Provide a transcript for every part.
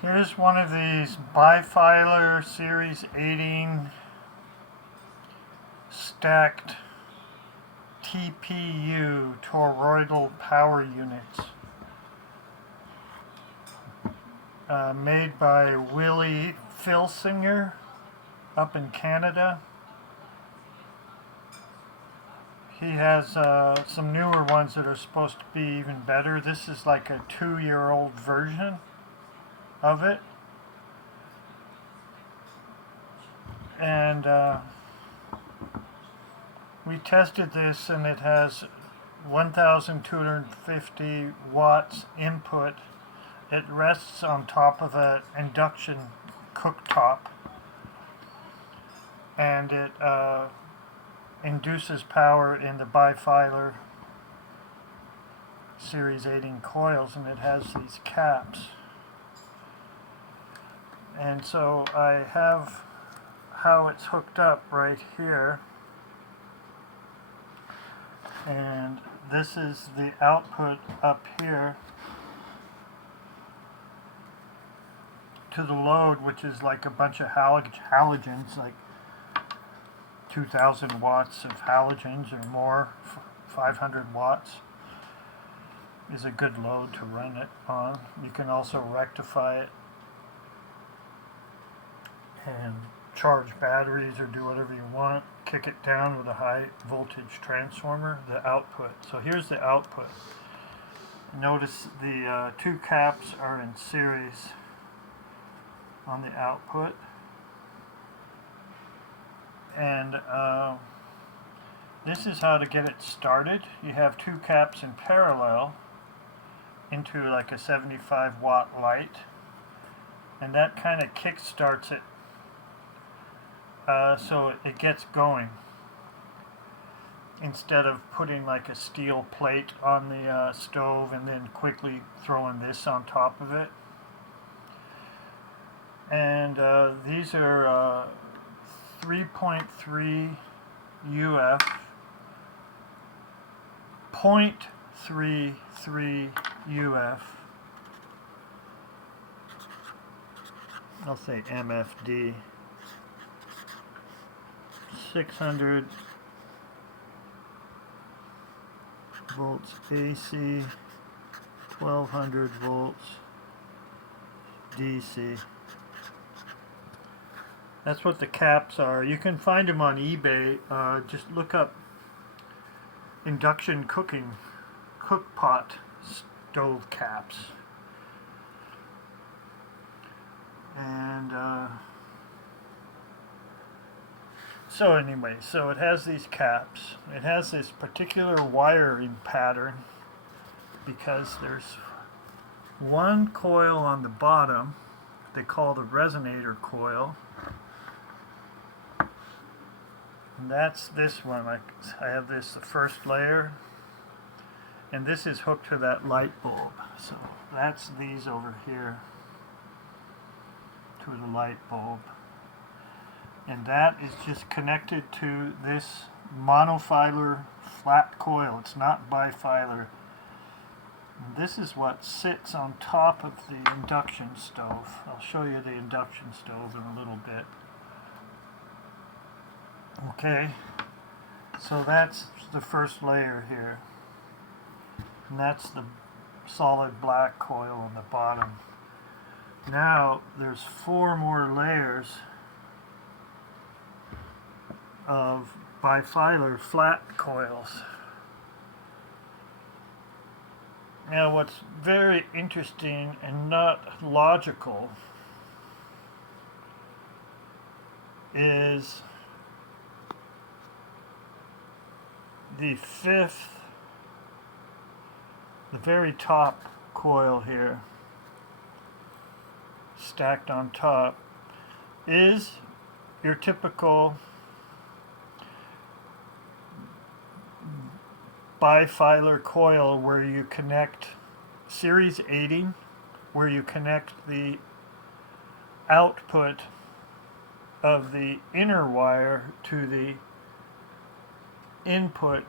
Here's one of these Bifilar Series 18 stacked TPU toroidal power units made by Willie Filsinger up in Canada. He has some newer ones that are supposed to be even better. This is like a 2-year-old version of it. And we tested this, and it has 1,250 watts input. It rests on top of an induction cooktop, and it induces power in the Bifilar Series 18 coils, and it has these caps. And so I have how it's hooked up right here, and this is the output up here to the load, which is like a bunch of halogens, like 2,000 watts of halogens or more. 500 watts is a good load to run it on. You can also rectify it and charge batteries or do whatever you want. Kick it down with a high voltage transformer, the output. So here's the output. Notice the two caps are in series on the output. And this is how to get it started. You have two caps in parallel into like a 75 watt light, and that kind of kick starts it so it gets going, instead of putting like a steel plate on the stove and then quickly throwing this on top of it. And these are 3.3 UF, 0.33 UF, I'll say MFD, 600 volts AC, 1200 volts DC. That's what the caps are. You can find them on eBay. Just look up induction cookpot stove caps. And so anyway, so it has these caps. It has this particular wiring pattern because there's one coil on the bottom they call the resonator coil. And that's this one. I have this, the first layer, and this is hooked to that light bulb. So that's these over here to the light bulb. And that is just connected to this monofilar flat coil. It's not bifilar. And this is what sits on top of the induction stove. I'll show you the induction stove in a little bit. Okay, so that's the first layer here, and that's the solid black coil on the bottom. Now there's 4 more layers of bifilar flat coils. Now what's very interesting and not logical is the very top coil here, stacked on top, is your typical bifilar coil where you connect series 80, where you connect the output of the inner wire to the input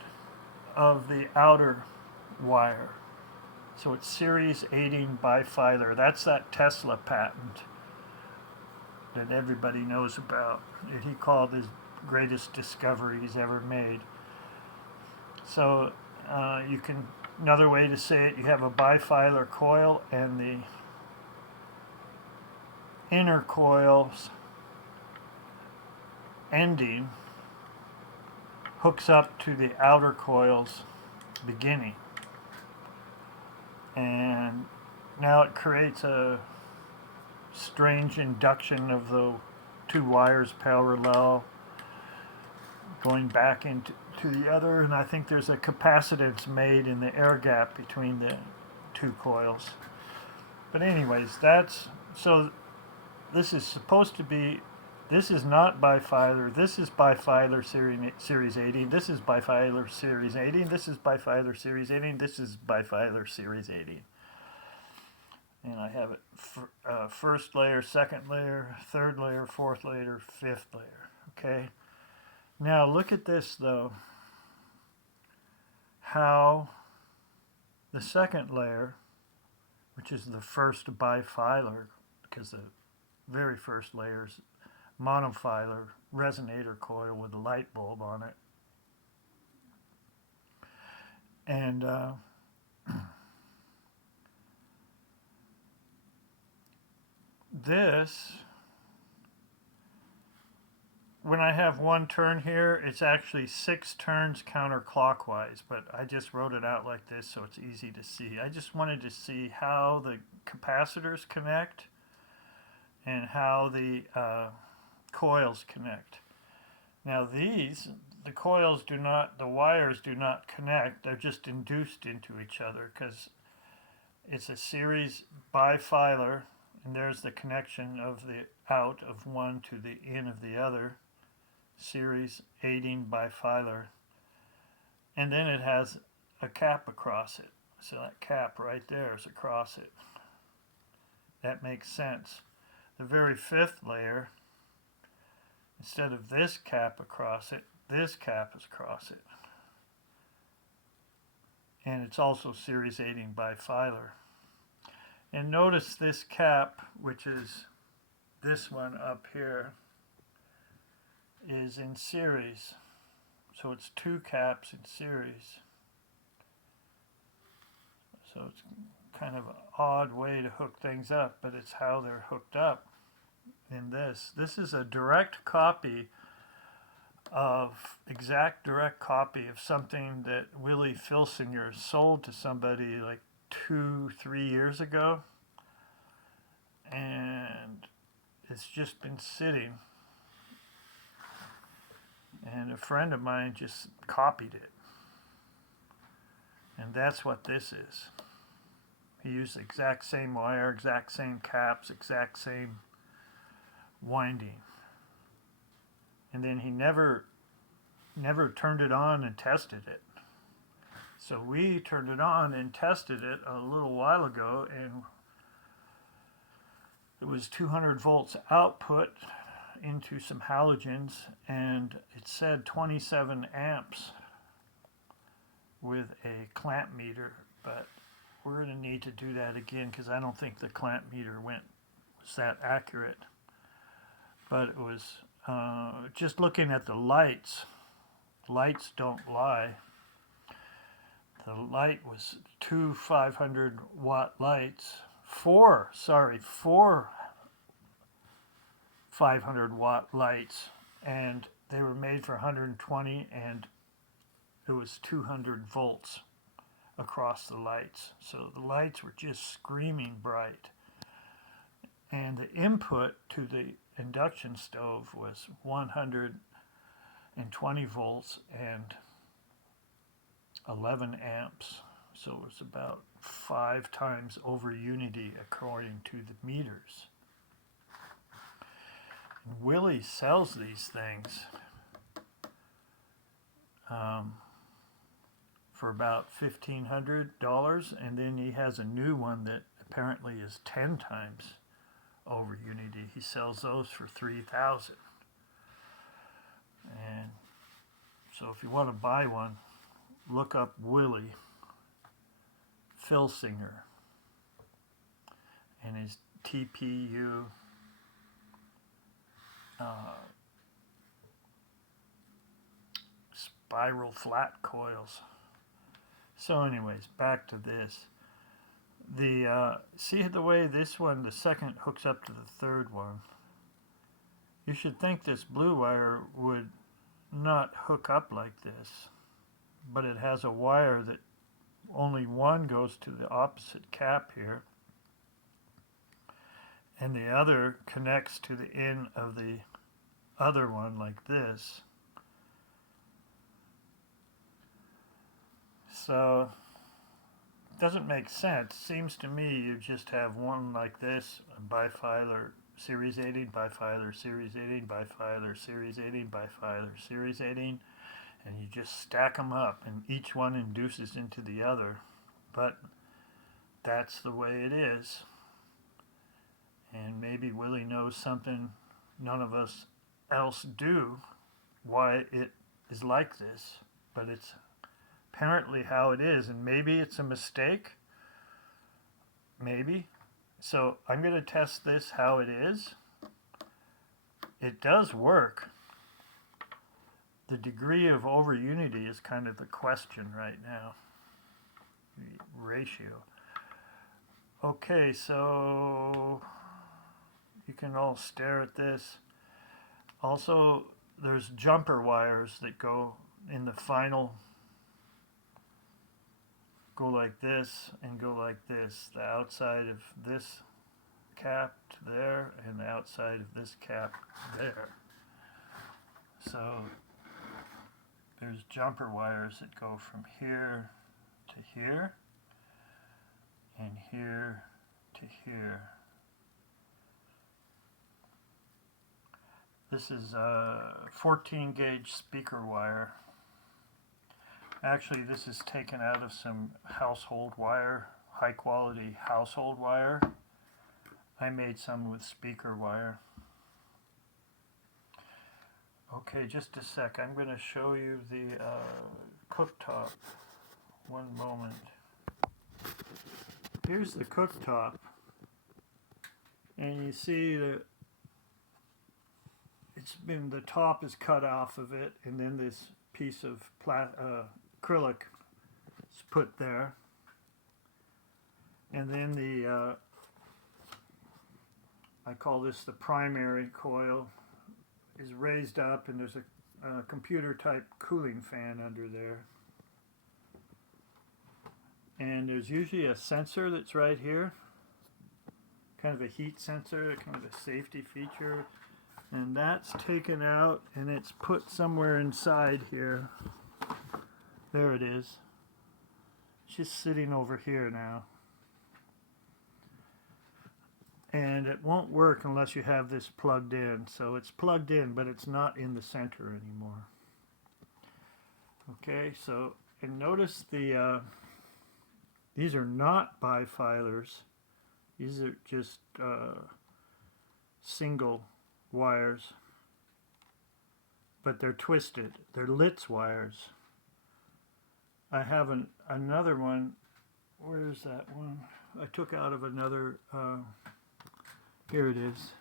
of the outer wire. So it's series 18 Bifilar. That's that Tesla patent that everybody knows about, that he called his greatest discovery he's ever made. So another way to say it, you have a bifilar coil, and the inner coil's ending hooks up to the outer coil's beginning. And now it creates a strange induction of the two wires parallel going back into the other, and I think there's a capacitance made in the air gap between the two coils. But anyways, so this is supposed to be, this is not bifilar, this is bifilar series 18, this is bifilar series 18, this is bifilar series 18, this is bifilar series 18. And I have it first layer, second layer, third layer, fourth layer, fifth layer. Okay. Now look at this though. How the second layer, which is the first bifilar, because the very first layer is monofilar resonator coil with a light bulb on it. And this, when I have one turn here, it's actually 6 turns counterclockwise, but I just wrote it out like this so it's easy to see. I just wanted to see how the capacitors connect and how the coils connect. Now the coils do not, the wires do not connect, they're just induced into each other because it's a series bifilar, and there's the connection of the out of one to the in of the other, series 18 bifilar, and then it has a cap across it. So that cap right there is across it. That makes sense. The very fifth layer, instead of this cap across it, this cap is across it. And it's also series 18 bifilar. And notice this cap, which is this one up here, is in series. So it's 2 caps in series. So it's kind of an odd way to hook things up, but it's how they're hooked up in this. This is a direct copy exact direct copy of something that Willie Filsinger sold to somebody like 2-3 years ago, and it's just been sitting, and a friend of mine just copied it, and that's what this is. He used the exact same wire, exact same caps, exact same winding, and then he never turned it on and tested it. So we turned it on and tested it a little while ago, and it was 200 volts output into some halogens, and it said 27 amps with a clamp meter, but we're going to need to do that again because I don't think the clamp meter was that accurate. But it was just looking at the lights. Lights don't lie. The light was 2 500-watt lights, four 500-watt lights, and they were made for 120, and it was 200 volts across the lights. So the lights were just screaming bright. And the input to the induction stove was 120 volts and 11 amps. So it was about 5 times over unity according to the meters. And Willie sells these things for about $1,500, and then he has a new one that apparently is 10 times over unity. He sells those for $3,000. And so if you want to buy one, look up Willie Filsinger and his TPU spiral flat coils. So anyways, back to this. See the way this one, the second, hooks up to the third one. You should think this blue wire would not hook up like this, but it has a wire that only one goes to the opposite cap here, and the other connects to the end of the other one like this. So it doesn't make sense. Seems to me you just have one like this, a bifilar, series 18, bifilar, series 18, bifilar, series 18, bifilar, series 18, and you just stack them up and each one induces into the other. But that's the way it is. And maybe Willie knows something none of us else do, why it is like this, but it's apparently how it is, and maybe it's a mistake, maybe. So I'm going to test this how it is. It does work. The degree of over unity is kind of the question right now, the ratio. Okay, so you can all stare at this. Also, there's jumper wires that go in the final, go like this and go like this. The outside of this cap to there and the outside of this cap there. So there's jumper wires that go from here to here and here to here. This is a 14 gauge speaker wire. Actually, this is taken out of some household wire, high quality household wire. I made some with speaker wire. Okay, just a sec. I'm going to show you the cooktop. One moment. Here's the cooktop. And you see that the top is cut off of it, and then this piece of acrylic is put there, and then I call this the primary coil, is raised up, and there's a computer type cooling fan under there, and there's usually a sensor that's right here, kind of a heat sensor, kind of a safety feature. And that's taken out and it's put somewhere inside here. There it is. It's just sitting over here now. And it won't work unless you have this plugged in. So it's plugged in, but it's not in the center anymore. Okay, so, and notice these are not bifilers. These are just single wires, but they're twisted. They're Litz wires. I have another one. Where's that one? I took out of another. Here it is.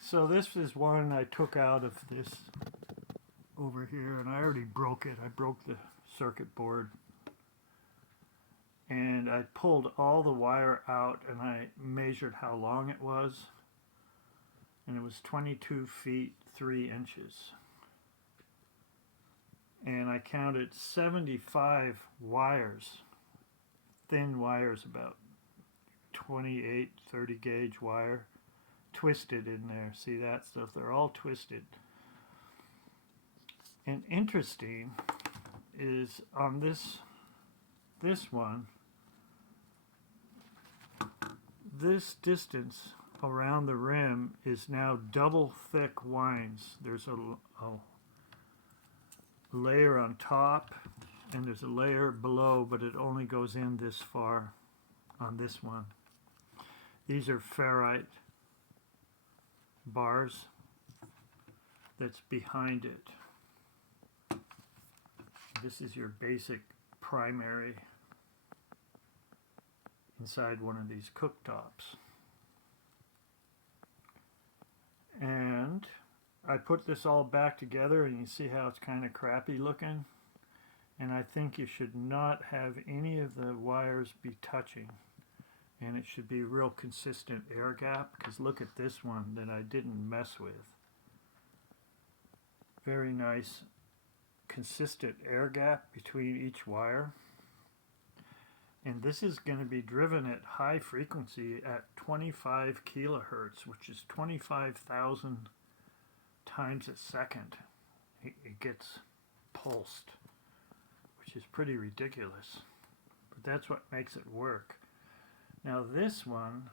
So this is one I took out of this over here, and I already broke it. I broke the circuit board. And I pulled all the wire out and I measured how long it was, and it was 22 feet 3 inches. And I counted 75 wires, thin wires, about 28, 30 gauge wire, twisted in there. See that stuff? They're all twisted. And interesting is on this one, this distance around the rim is now double thick winds. There's a layer on top and there's a layer below, but it only goes in this far on this one. These are ferrite bars that's behind it. This is your basic primary inside one of these cooktops. And I put this all back together, and you see how it's kind of crappy looking. And I think you should not have any of the wires be touching. And it should be a real consistent air gap, because look at this one that I didn't mess with. Very nice consistent air gap between each wire. And this is going to be driven at high frequency at 25 kilohertz, which is 25,000 times a second. It gets pulsed, which is pretty ridiculous. But that's what makes it work. Now this one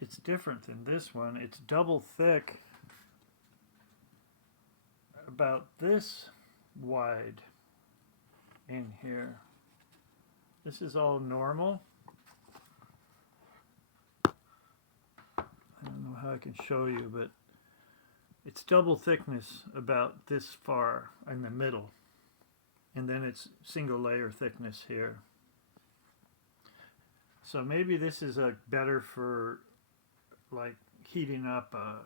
it's different than this one. It's double thick, about this wide in here. This is all normal. I don't know how I can show you, but it's double thickness about this far in the middle, and then it's single layer thickness here. So maybe this is better for like heating up a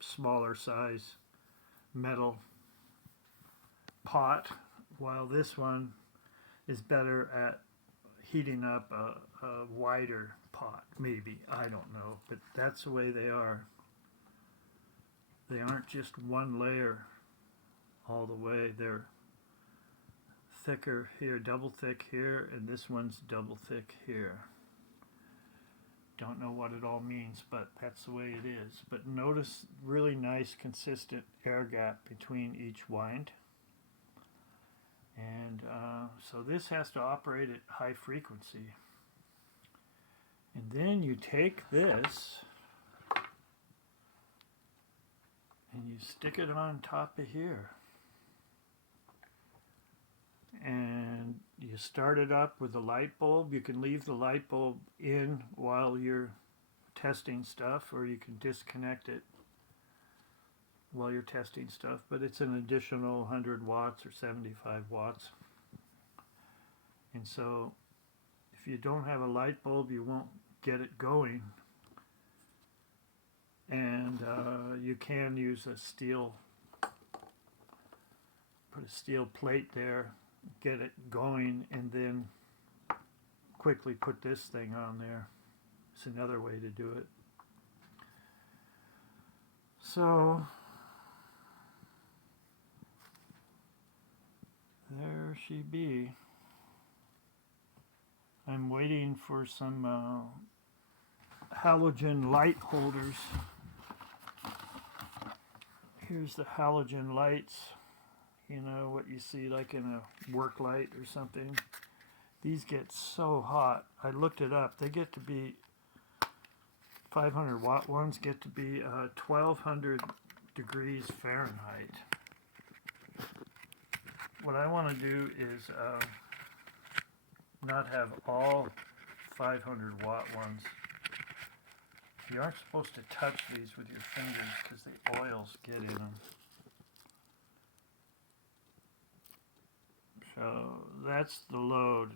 smaller size metal pot, while this one is better at heating up a wider pot. Maybe, I don't know, but that's the way they are. They aren't just one layer all the way. They're thicker here, double thick here, and this one's double thick here. Don't know what it all means, but that's the way it is. But notice really nice consistent air gap between each wind. And so this has to operate at high frequency. And then you take this and you stick it on top of here. And you start it up with a light bulb. You can leave the light bulb in while you're testing stuff, or you can disconnect it while you're testing stuff, but it's an additional 100 watts or 75 watts. And so if you don't have a light bulb, you won't get it going. And you can use a steel, put a steel plate there, get it going, and then quickly put this thing on there. It's another way to do it. So there she be. I'm waiting for some halogen light holders. Here's the halogen lights. You know what you see like in a work light or something. These get so hot. I looked it up. They get to be 500 watt ones get to be 1200 degrees Fahrenheit. What I want to do is not have all 500 watt ones. You aren't supposed to touch these with your fingers because the oils get in them. So that's the load,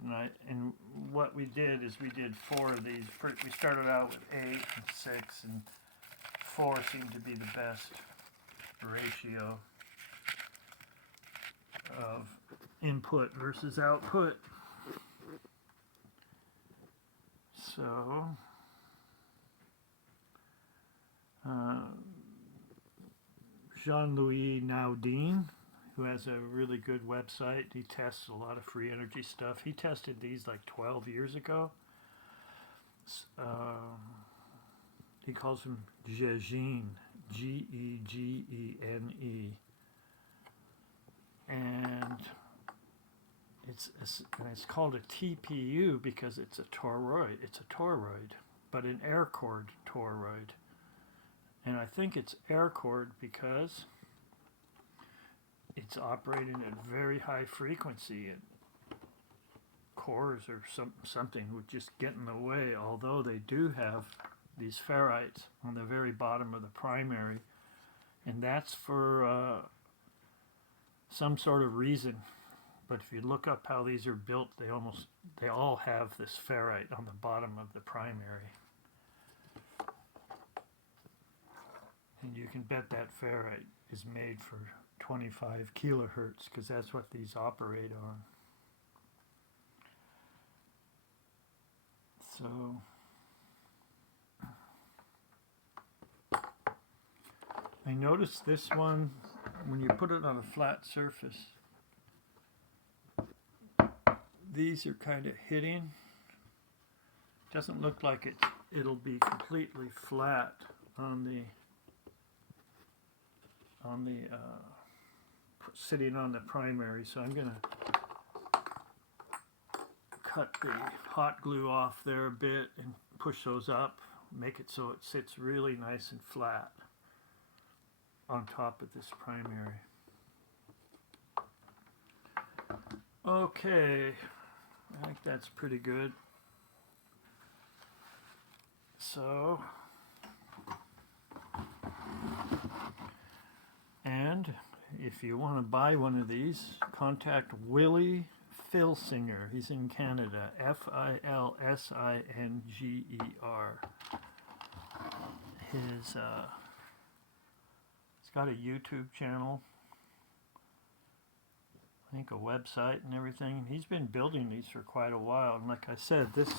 and what we did is we did 4 of these. We started out with 8 and 6, and 4 seemed to be the best ratio of input versus output. So Jean-Louis Naudin, who has a really good website. He tests a lot of free energy stuff. He tested these like 12 years ago. He calls them Gegene, Gegene. And it's called a TPU because it's a toroid. It's a toroid, but an air core toroid. And I think it's air core because it's operating at very high frequency, and cores or something would just get in the way, although they do have these ferrites on the very bottom of the primary, and that's for some sort of reason, But if you look up how these are built, they all have this ferrite on the bottom of the primary. And you can bet that ferrite is made for 25 kilohertz, because that's what these operate on. So I noticed this one, when you put it on a flat surface, these are kind of hitting. Doesn't look like it'll be completely flat on the sitting on the primary. So I'm going to cut the hot glue off there a bit and push those up, make it so it sits really nice and flat on top of this primary. Okay, I think that's pretty good. So, and if you want to buy one of these, contact Willie Filsinger. He's in Canada. Filsinger. He's got a YouTube channel, I think a website and everything. He's been building these for quite a while, and like I said, this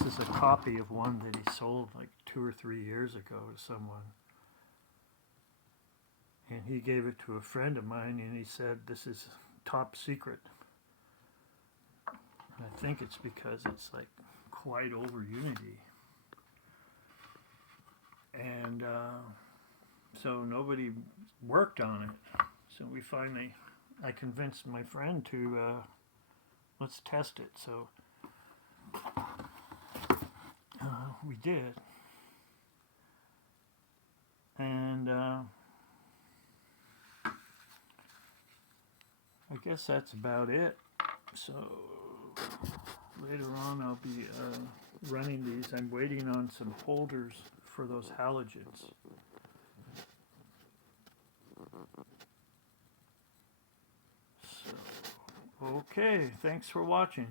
is a copy of one that he sold like 2 or 3 years ago to someone. And he gave it to a friend of mine, and he said this is top secret. And I think it's because it's like quite over unity. And so nobody worked on it. So I convinced my friend to, let's test it. So we did. And I guess that's about it. So later on I'll be running these. I'm waiting on some holders for those halogens. So, okay, thanks for watching.